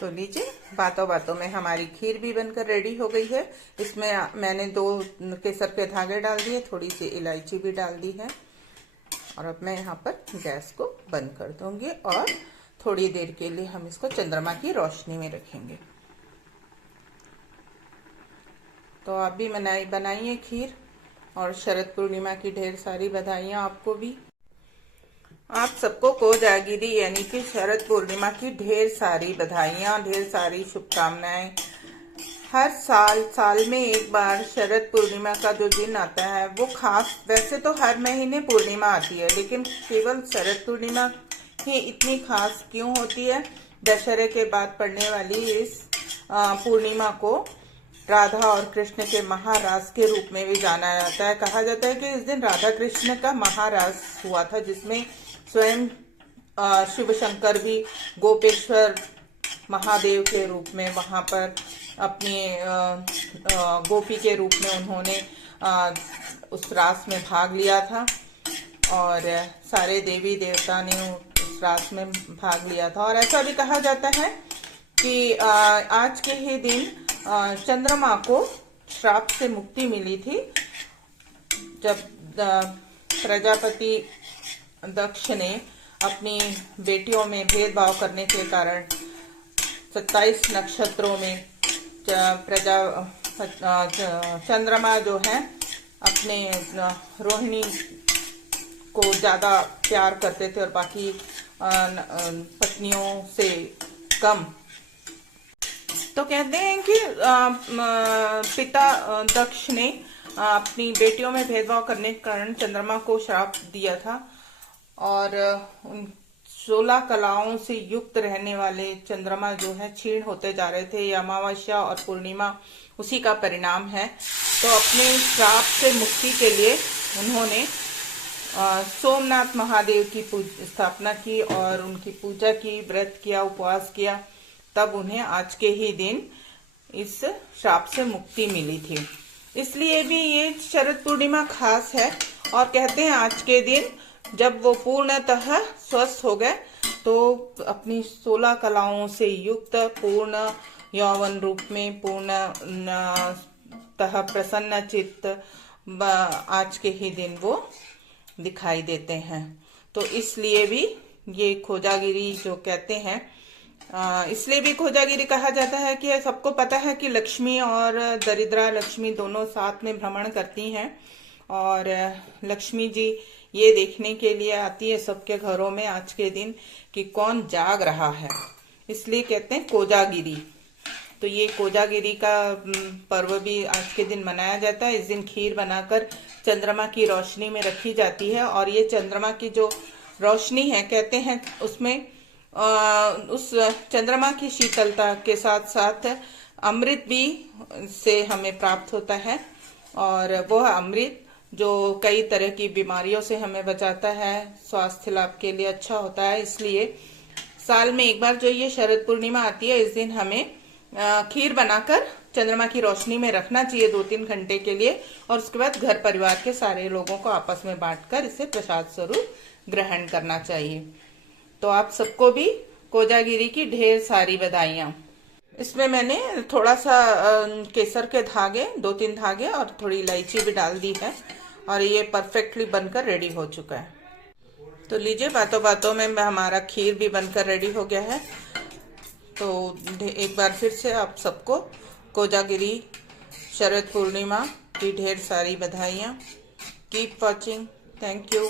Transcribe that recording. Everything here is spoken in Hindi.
तो लीजिए, बातों बातों में हमारी खीर भी बनकर रेडी हो गई है। इसमें मैंने 2 केसर के धागे डाल दिए, थोड़ी सी इलायची भी डाल दी है। और अब मैं यहाँ पर गैस को बंद कर दूंगी और थोड़ी देर के लिए हम इसको चंद्रमा की रोशनी में रखेंगे। तो आप भी बनाइए खीर, और शरद पूर्णिमा की ढेर सारी बधाइयाँ आपको भी। आप सबको कोजागिरी यानी कि शरद पूर्णिमा की ढेर सारी बधाइयाँ, ढेर सारी शुभकामनाएं। हर साल में एक बार शरद पूर्णिमा का जो दिन आता है वो खास, वैसे तो हर महीने पूर्णिमा आती है, लेकिन केवल शरद पूर्णिमा ही इतनी खास क्यों होती है? दशहरे के बाद पड़ने वाली इस पूर्णिमा को राधा और कृष्ण के महारास के रूप में भी जाना जाता है। कहा जाता है कि इस दिन राधा कृष्ण का महारास हुआ था, जिसमें स्वयं शिव शंकर भी गोपेश्वर महादेव के रूप में वहां पर अपनी गोपी के रूप में उन्होंने उस रास में भाग लिया था, और सारे देवी देवता ने उस रास में भाग लिया था। और ऐसा भी कहा जाता है कि आज के ही दिन चंद्रमा को श्राप से मुक्ति मिली थी, जब प्रजापति दक्ष ने अपनी बेटियों में भेदभाव करने के कारण 27 नक्षत्रों में चंद्रमा जो है अपने रोहिणी को ज्यादा प्यार करते थे और बाकी पत्नियों से कम। तो कहते हैं कि पिता दक्ष ने अपनी बेटियों में भेदभाव करने के कारण चंद्रमा को श्राप दिया था, और उन 16 कलाओं से युक्त रहने वाले चंद्रमा जो है क्षीण होते जा रहे थे। ये अमावस्या और पूर्णिमा उसी का परिणाम है। तो अपने श्राप से मुक्ति के लिए उन्होंने सोमनाथ महादेव की स्थापना की और उनकी पूजा की, व्रत किया, उपवास किया, तब उन्हें आज के ही दिन इस श्राप से मुक्ति मिली थी। इसलिए भी ये शरद पूर्णिमा खास है। और कहते हैं आज के दिन जब वो पूर्णतः स्वस्थ हो गए तो अपनी 16 कलाओं से युक्त पूर्ण यौवन रूप में, पूर्णतः प्रसन्न चित्त आज के ही दिन वो दिखाई देते हैं। तो इसलिए भी ये खोजागिरी जो कहते हैं, इसलिए भी खोजागिरी कहा जाता है कि सबको पता है कि लक्ष्मी और दरिद्रा लक्ष्मी दोनों साथ में भ्रमण करती हैं, और लक्ष्मी जी ये देखने के लिए आती है सबके घरों में आज के दिन कि कौन जाग रहा है, इसलिए कहते हैं कोजागिरी। तो ये कोजागिरी का पर्व भी आज के दिन मनाया जाता है। इस दिन खीर बनाकर चंद्रमा की रोशनी में रखी जाती है, और ये चंद्रमा की जो रोशनी है कहते हैं उसमें उस चंद्रमा की शीतलता के साथ साथ अमृत भी से हमें प्राप्त होता है, और वह अमृत जो कई तरह की बीमारियों से हमें बचाता है, स्वास्थ्य लाभ के लिए अच्छा होता है। इसलिए साल में एक बार जो ये शरद पूर्णिमा आती है, इस दिन हमें खीर बनाकर चंद्रमा की रोशनी में रखना चाहिए 2-3 घंटे के लिए, और उसके बाद घर परिवार के सारे लोगों को आपस में बांटकर इसे प्रसाद स्वरूप ग्रहण करना चाहिए। तो आप सबको भी कोजागिरी की ढेर सारी बधाइयाँ। इसमें मैंने थोड़ा सा केसर के धागे, 2-3 धागे और थोड़ी इलायची भी डाल दी है, और ये परफेक्टली बनकर रेडी हो चुका है। तो लीजिए, बातों बातों में हमारा खीर भी बनकर रेडी हो गया है। तो एक बार फिर से आप सबको कोजागिरी शरद पूर्णिमा की ढेर सारी बधाइयाँ। Keep watching. Thank you.